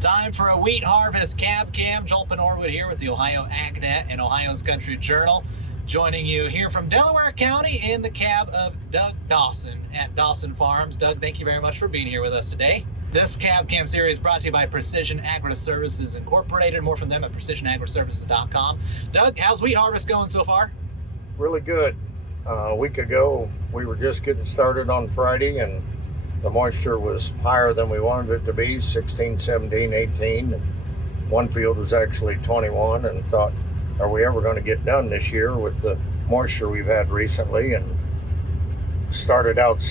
Time for a wheat harvest cab cam. Joel Penhorwood here with the Ohio AgNet and Ohio's Country Journal. Joining you here from Delaware County in the cab of Doug Dawson at Dawson Farms. Doug, thank you very much for being here with us today. This cab cam series brought to you by Precision Agri-Services Incorporated. More from them at precisionagriservices.com. Doug, how's wheat harvest going so far? Really good. A week ago, we were just getting started on Friday, and the moisture was higher than we wanted it to be, 16, 17, 18. And one field was actually 21, and thought, are we ever going to get done this year with the moisture we've had recently? And started out,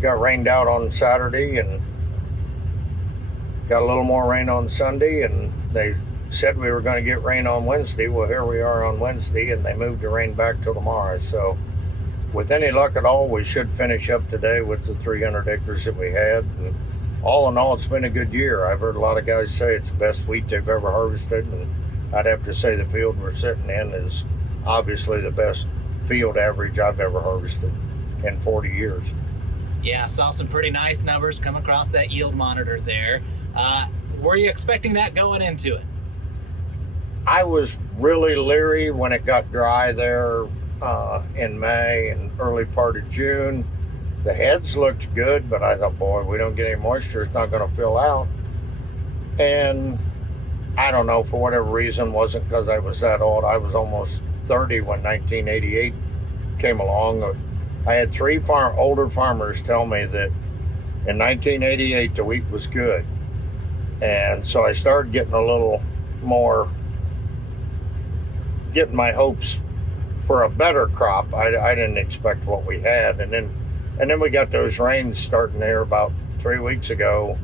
got rained out on Saturday and got a little more rain on Sunday, and they said we were going to get rain on Wednesday. Well, here we are on Wednesday, and they moved the rain back till tomorrow. So with any luck at all, we should finish up today with the 300 acres that we had. And all in all, it's been a good year. I've heard a lot of guys say it's the best wheat they've ever harvested, and I'd have to say the field we're sitting in is obviously the best field average I've ever harvested in 40 years. Yeah, I saw some pretty nice numbers come across that yield monitor there. Were you expecting that going into it? I was really leery when it got dry there in May and early part of June. The heads looked good, but I thought, boy, we don't get any moisture, it's not going to fill out. And I don't know, for whatever reason, wasn't because I was that old. I was almost 30 when 1988 came along. I had three older farmers tell me that in 1988 the wheat was good. And so I started getting a little more, getting my hopes for a better crop. I didn't expect what we had. And then we got those rains starting there about 3 weeks ago,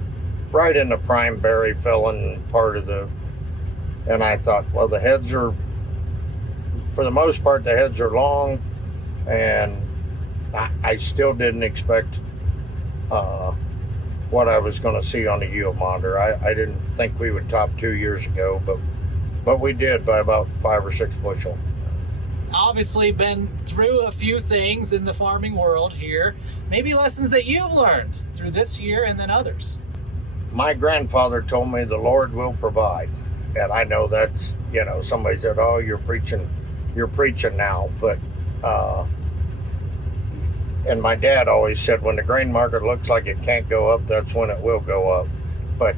right in the prime berry filling part of the, and I thought, well, the heads are, for the most part, the heads are long, and I still didn't expect what I was going to see on the yield monitor. I didn't think we would top 2 years ago, but we did by about 5 or 6 bushel. Obviously been through a few things in the farming world here. Maybe lessons that you've learned through this year and then others. My grandfather told me the Lord will provide. And I know that's, somebody said, oh, you're preaching now. But, and my dad always said, when the grain market looks like it can't go up, that's when it will go up. But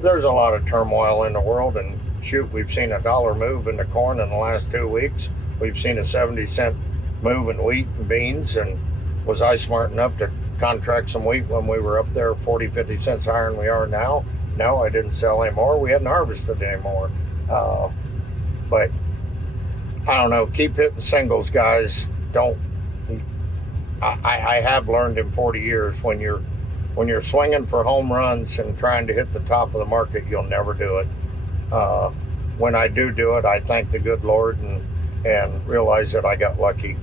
there's a lot of turmoil in the world, and shoot, we've seen $1 move in the corn in the last 2 weeks. We've seen a 70-cent move in wheat and beans. And was I smart enough to contract some wheat when we were up there 40, 50 cents higher than we are now? No, I didn't sell any more. We hadn't harvested any more. But I don't know, keep hitting singles, guys. I have learned in 40 years, when you're swinging for home runs and trying to hit the top of the market, you'll never do it. When I do it, I thank the good Lord and realize that I got lucky.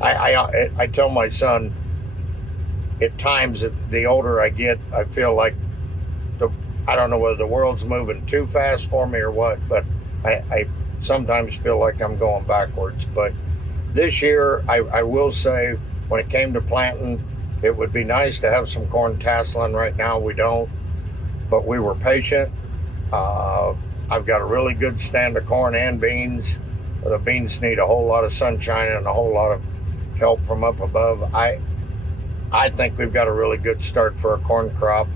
I tell my son, at times, the older I get, I feel like I don't know whether the world's moving too fast for me or what, but I sometimes feel like I'm going backwards. But this year, I will say, when it came to planting, it would be nice to have some corn tasseling. Right now, we don't, but we were patient. I've got a really good stand of corn and beans. The beans need a whole lot of sunshine and a whole lot of help from up above. I think we've got a really good start for a corn crop.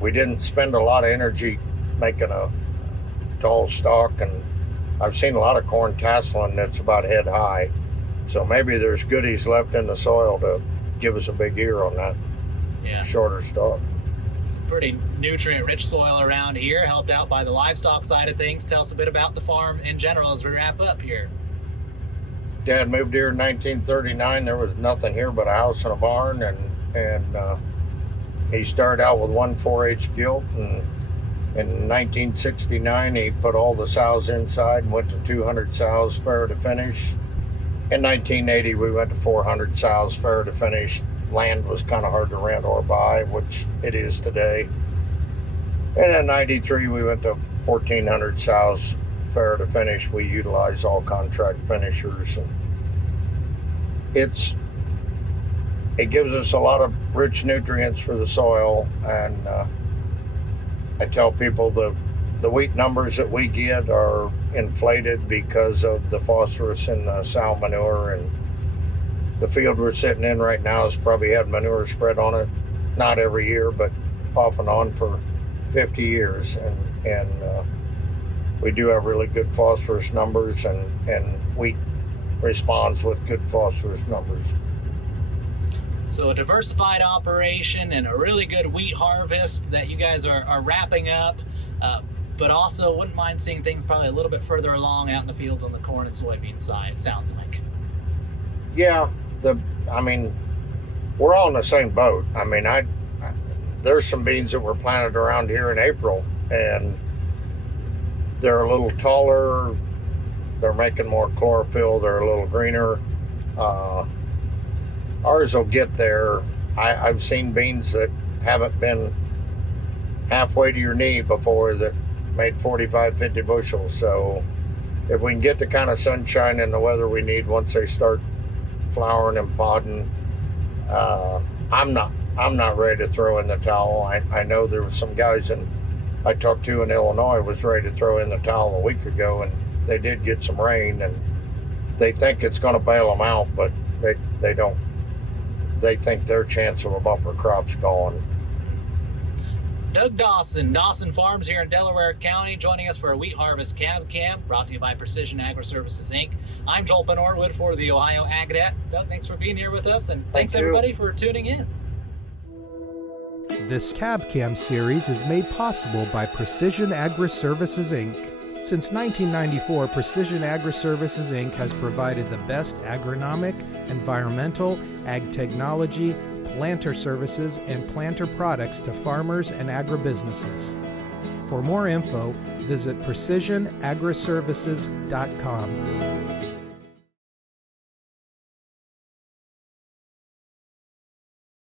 We didn't spend a lot of energy making a tall stalk, and I've seen a lot of corn tasseling that's about head high. So maybe there's goodies left in the soil to give us a big ear on that shorter stalk. Some pretty nutrient-rich soil around here, helped out by the livestock side of things. Tell us a bit about the farm in general as we wrap up here. Dad moved here in 1939. There was nothing here but a house and a barn, and he started out with one 4-H gilt, and in 1969 he put all the sows inside and went to 200 sows fair to finish. In 1980 we went to 400 sows fair to finish. Land was kind of hard to rent or buy, which it is today. And in 93 we went to 1,400 sows fair to finish. We utilize all contract finishers, and it's it gives us a lot of rich nutrients for the soil. And I tell people the wheat numbers that we get are inflated because of the phosphorus in the sow manure, and the field we're sitting in right now has probably had manure spread on it, not every year, but off and on for 50 years. And we do have really good phosphorus numbers, and wheat responds with good phosphorus numbers. So a diversified operation and a really good wheat harvest that you guys are wrapping up, but also wouldn't mind seeing things probably a little bit further along out in the fields on the corn and soybean side, it sounds like. Yeah, we're all in the same boat. There's some beans that were planted around here in April, and they're a little taller, they're making more chlorophyll, they're a little greener. Ours will get there. I've seen beans that haven't been halfway to your knee before that made 45, 50 bushels. So if we can get the kind of sunshine and the weather we need once they start flowering and podding, I'm not ready to throw in the towel. I know there was some guys I talked to in Illinois was ready to throw in the towel a week ago, and they did get some rain, and they think it's going to bail them out, but they don't. They think their chance of a bumper crop's gone. Doug Dawson, Dawson Farms here in Delaware County, joining us for a wheat harvest cab cam, brought to you by Precision Agri-Services, Inc. I'm Joel Penhorwood for the Ohio AgNet. Doug, thanks for being here with us, and thanks everybody for tuning in. This cab cam series is made possible by Precision Agri-Services, Inc. Since 1994, Precision Agri-Services, Inc. has provided the best agronomic, environmental, ag technology, planter services, and planter products to farmers and agribusinesses. For more info, visit precisionagriservices.com.